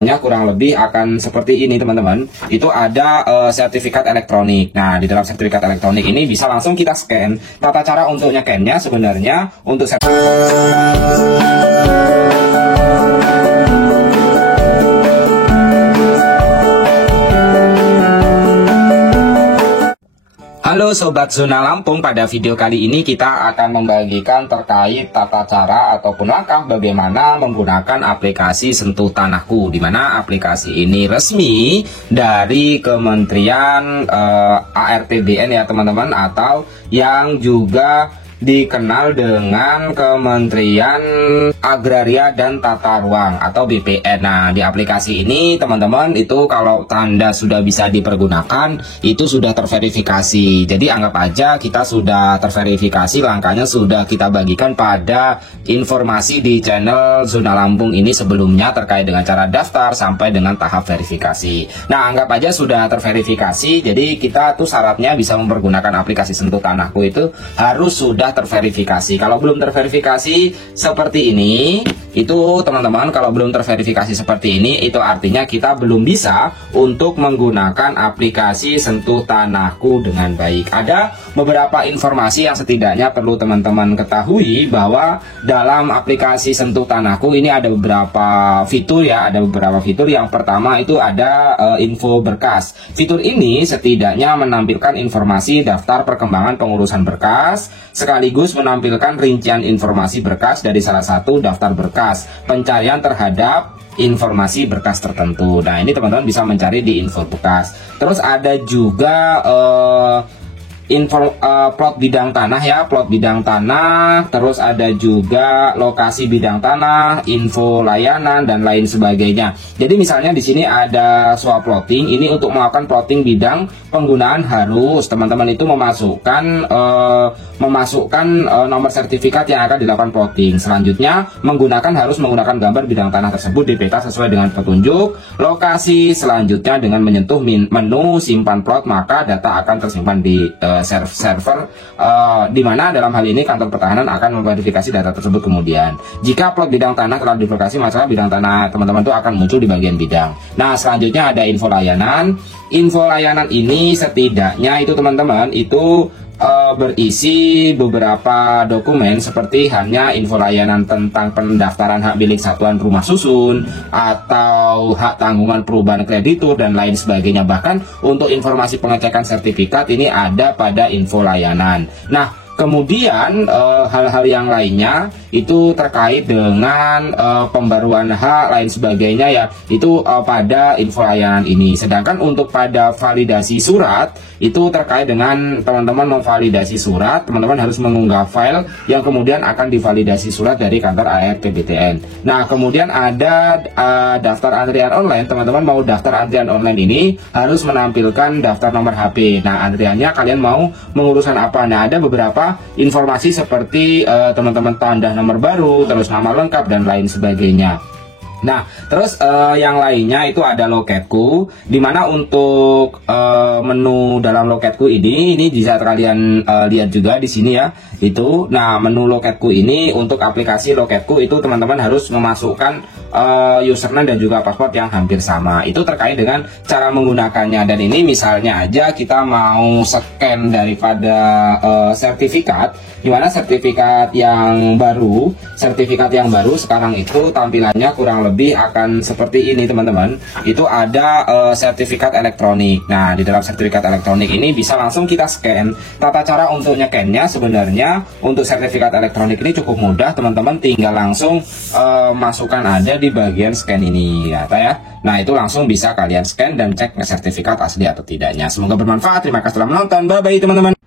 kurang lebih akan seperti ini teman-teman. Itu ada sertifikat elektronik. Nah, di dalam sertifikat elektronik ini bisa langsung kita scan. Tata cara untuk nge-scan-nya sebenarnya untuk Halo Sobat Zona Lampung, pada video kali ini kita akan membagikan terkait tata cara ataupun langkah bagaimana menggunakan aplikasi Sentuh Tanahku, di mana aplikasi ini resmi dari Kementerian ARTBN ya teman-teman, atau yang juga dikenal dengan Kementerian Agraria dan Tata Ruang atau BPN. Nah, di aplikasi ini teman-teman itu kalau tanda sudah bisa dipergunakan itu sudah terverifikasi. Jadi anggap aja kita sudah terverifikasi, langkahnya sudah kita bagikan pada informasi di channel Zona Lampung ini sebelumnya terkait dengan cara daftar sampai dengan tahap verifikasi. Nah, anggap aja sudah terverifikasi. Jadi kita tuh syaratnya bisa mempergunakan aplikasi Sentuh Tanahku itu harus sudah terverifikasi. Kalau belum terverifikasi seperti ini, itu teman-teman kalau belum terverifikasi seperti ini, itu artinya kita belum bisa untuk menggunakan aplikasi Sentuh Tanahku dengan baik. Ada beberapa informasi yang setidaknya perlu teman-teman ketahui, bahwa dalam aplikasi Sentuh Tanahku ini ada beberapa fitur ya, ada beberapa fitur. Yang pertama itu ada info berkas. Fitur ini setidaknya menampilkan informasi daftar perkembangan pengurusan berkas, sekaligus menampilkan rincian informasi berkas dari salah satu daftar berkas, pencarian terhadap informasi berkas tertentu. Nah, ini teman-teman bisa mencari di info berkas. Terus ada juga info plot bidang tanah ya, plot bidang tanah. Terus ada juga lokasi bidang tanah, info layanan dan lain sebagainya. Jadi misalnya di sini ada swap plotting. Ini untuk melakukan plotting bidang penggunaan harus teman-teman itu memasukkan nomor sertifikat yang akan dilakukan plotting. Selanjutnya harus menggunakan gambar bidang tanah tersebut di peta sesuai dengan petunjuk lokasi. Selanjutnya dengan menyentuh menu simpan plot, maka data akan tersimpan di server di mana dalam hal ini kantor pertahanan akan memverifikasi data tersebut kemudian. Jika plot bidang tanah telah diverifikasi, maka bidang tanah teman-teman itu akan muncul di bagian bidang. Nah, selanjutnya ada info layanan. Info layanan ini setidaknya itu teman-teman itu berisi beberapa dokumen seperti hanya info layanan tentang pendaftaran hak milik satuan rumah susun atau hak tanggungan perubahan kreditur dan lain sebagainya. Bahkan untuk informasi pengecekan sertifikat ini ada pada info layanan. Nah, kemudian hal-hal yang lainnya itu terkait dengan pembaruan hak lain sebagainya ya, itu pada info layanan ini. Sedangkan untuk pada validasi surat itu terkait dengan teman-teman memvalidasi surat, teman-teman harus mengunggah file yang kemudian akan divalidasi surat dari kantor ARTBN. Nah, kemudian ada daftar antrian online. Teman-teman mau daftar antrian online ini harus menampilkan daftar nomor HP. Nah, antriannya kalian mau mengurusan apa? Nah, ada beberapa informasi seperti teman-teman tanda nomor baru, terus nama lengkap dan lain sebagainya. Nah, terus yang lainnya itu ada loketku, dimana untuk menu dalam loketku ini bisa kalian lihat juga di sini ya. Itu, nah menu loketku ini untuk aplikasi loketku itu teman-teman harus memasukkan username dan juga password yang hampir sama. Itu terkait dengan cara menggunakannya. Dan ini misalnya aja kita mau scan daripada sertifikat, dimana sertifikat yang baru sekarang itu tampilannya kurang lebih akan seperti ini teman-teman. Itu ada sertifikat elektronik. Nah, di dalam sertifikat elektronik ini bisa langsung kita scan. Tata cara untuk nge-scan-nya sebenarnya untuk sertifikat elektronik ini cukup mudah teman-teman, tinggal langsung masukkan ada di bagian scan ini ya. Nah, itu langsung bisa kalian scan dan cek sertifikat asli atau tidaknya. Semoga bermanfaat. Terima kasih telah menonton. Bye bye teman-teman.